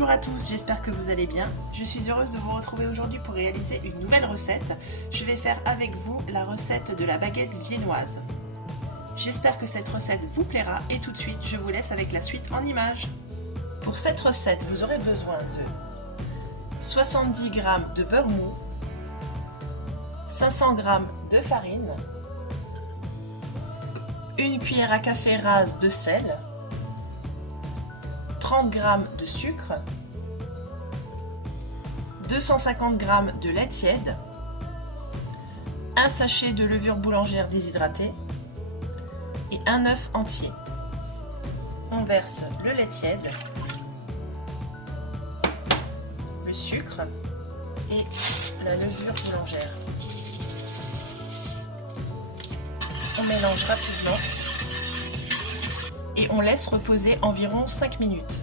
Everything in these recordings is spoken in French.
Bonjour à tous, j'espère que vous allez bien. Je suis heureuse de vous retrouver aujourd'hui pour réaliser une nouvelle recette. Je vais faire avec vous la recette de la baguette viennoise. J'espère que cette recette vous plaira et tout de suite, je vous laisse avec la suite en images. Pour cette recette, vous aurez besoin de 70 g de beurre mou, 500 g de farine, 1 cuillère à café rase de sel, 30 g de sucre, 250 g de lait tiède, un sachet de levure boulangère déshydratée et un œuf entier. On verse le lait tiède, le sucre et la levure boulangère. On mélange rapidement et on laisse reposer environ 5 minutes.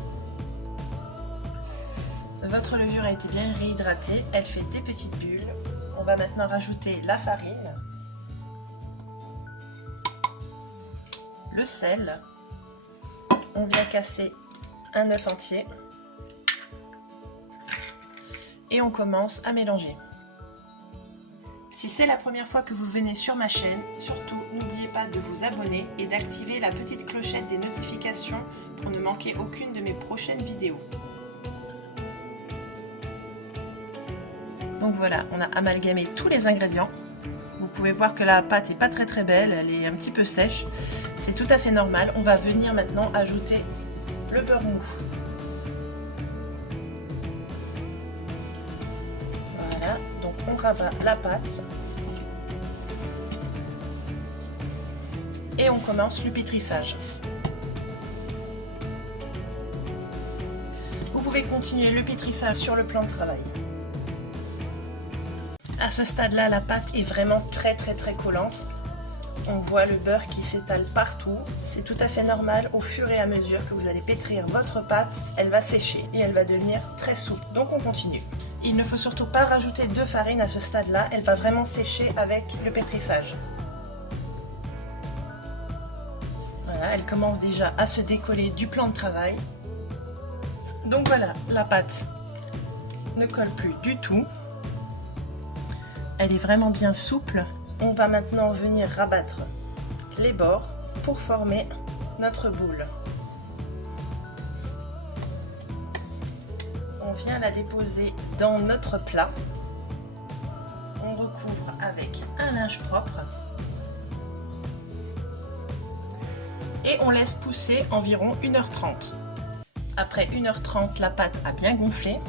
Votre levure a été bien réhydratée, elle fait des petites bulles. On va maintenant rajouter la farine, le sel, on vient casser un œuf entier et on commence à mélanger. Si c'est la première fois que vous venez sur ma chaîne, surtout n'oubliez pas de vous abonner et d'activer la petite clochette des notifications pour ne manquer aucune de mes prochaines vidéos. Donc voilà, on a amalgamé tous les ingrédients. Vous pouvez voir que la pâte n'est pas très belle, elle est un petit peu sèche. C'est tout à fait normal. On va venir maintenant ajouter le beurre mou. Voilà, donc on rabat la pâte. Et on commence le pétrissage. Vous pouvez continuer le pétrissage sur le plan de travail. À ce stade-là, la pâte est vraiment très collante. On voit le beurre qui s'étale partout. C'est tout à fait normal. Au fur et à mesure que vous allez pétrir votre pâte, elle va sécher et elle va devenir très souple. Donc on continue. Il ne faut surtout pas rajouter de farine à ce stade-là. Elle va vraiment sécher avec le pétrissage. Voilà, elle commence déjà à se décoller du plan de travail. Donc voilà, la pâte ne colle plus du tout. Elle est vraiment bien souple. On va maintenant venir rabattre les bords pour former notre boule. On vient la déposer dans notre plat. On recouvre avec un linge propre. Et on laisse pousser environ 1h30. Après 1h30, la pâte a bien gonflé.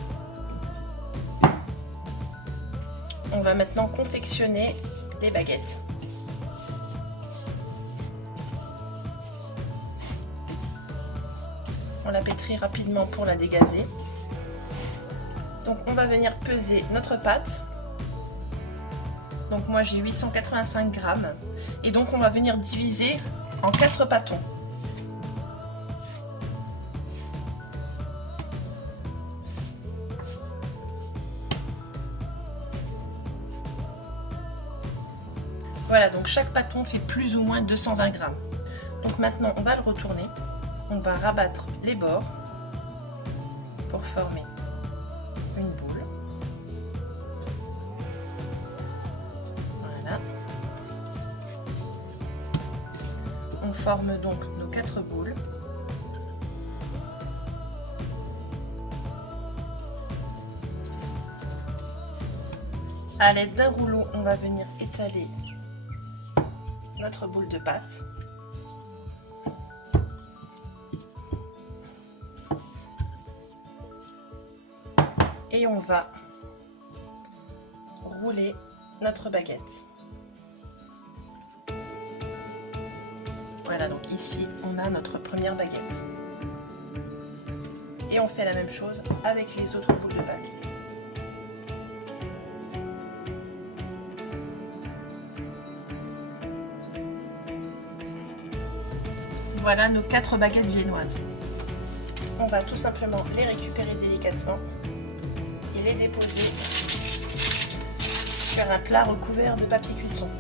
On va maintenant confectionner des baguettes. On la pétrit rapidement pour la dégazer. Donc on va venir peser notre pâte. Donc moi j'ai 885 g. Et donc on va venir diviser en 4 pâtons. Voilà, donc chaque pâton fait plus ou moins 220 g. Donc maintenant, on va le retourner. On va rabattre les bords pour former une boule. Voilà. On forme donc nos 4 boules. À l'aide d'un rouleau, on va venir étaler notre boule de pâte. Et on va rouler notre baguette. Voilà, donc ici on a notre première baguette. Et on fait la même chose avec les autres boules de pâte. Voilà nos 4 baguettes viennoises. On va tout simplement les récupérer délicatement et les déposer sur un plat recouvert de papier cuisson.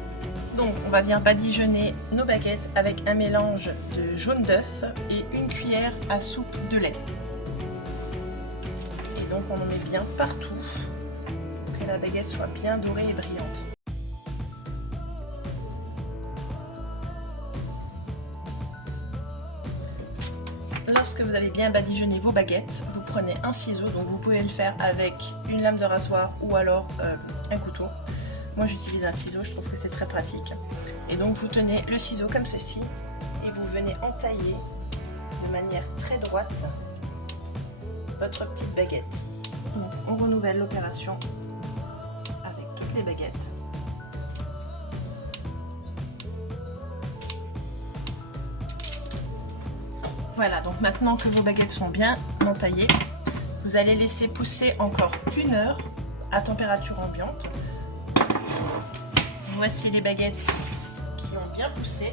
Donc on va venir badigeonner nos baguettes avec un mélange de jaune d'œuf et une cuillère à soupe de lait. donc on en met bien partout pour que la baguette soit bien dorée et brillante. Lorsque vous avez bien badigeonné vos baguettes, vous prenez un ciseau, donc vous pouvez le faire avec une lame de rasoir ou alors un couteau. Moi j'utilise un ciseau, je trouve que c'est très pratique. Et donc vous tenez le ciseau comme ceci et vous venez entailler de manière très droite votre petite baguette. Donc on renouvelle l'opération avec toutes les baguettes. Voilà, donc maintenant que vos baguettes sont bien entaillées, vous allez laisser pousser encore 1 heure à température ambiante. Voici les baguettes qui ont bien poussé.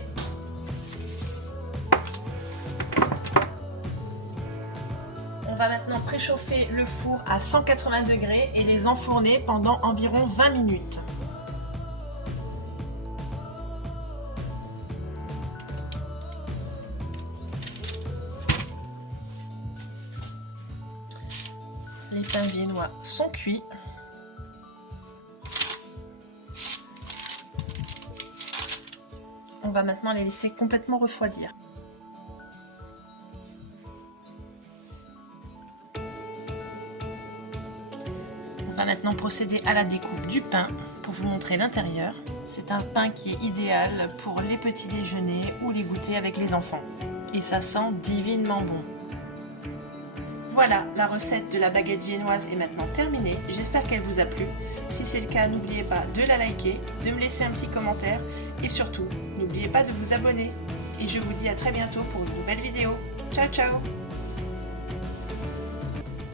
On va maintenant préchauffer le four à 180 degrés et les enfourner pendant environ 20 minutes. Les pains viennois sont cuits. On va maintenant les laisser complètement refroidir. On va maintenant procéder à la découpe du pain pour vous montrer l'intérieur. C'est un pain qui est idéal pour les petits déjeuners ou les goûters avec les enfants. Et ça sent divinement bon. Voilà, la recette de la baguette viennoise est maintenant terminée. J'espère qu'elle vous a plu. Si c'est le cas, n'oubliez pas de la liker, de me laisser un petit commentaire et surtout, n'oubliez pas de vous abonner. Et je vous dis à très bientôt pour une nouvelle vidéo. Ciao, ciao!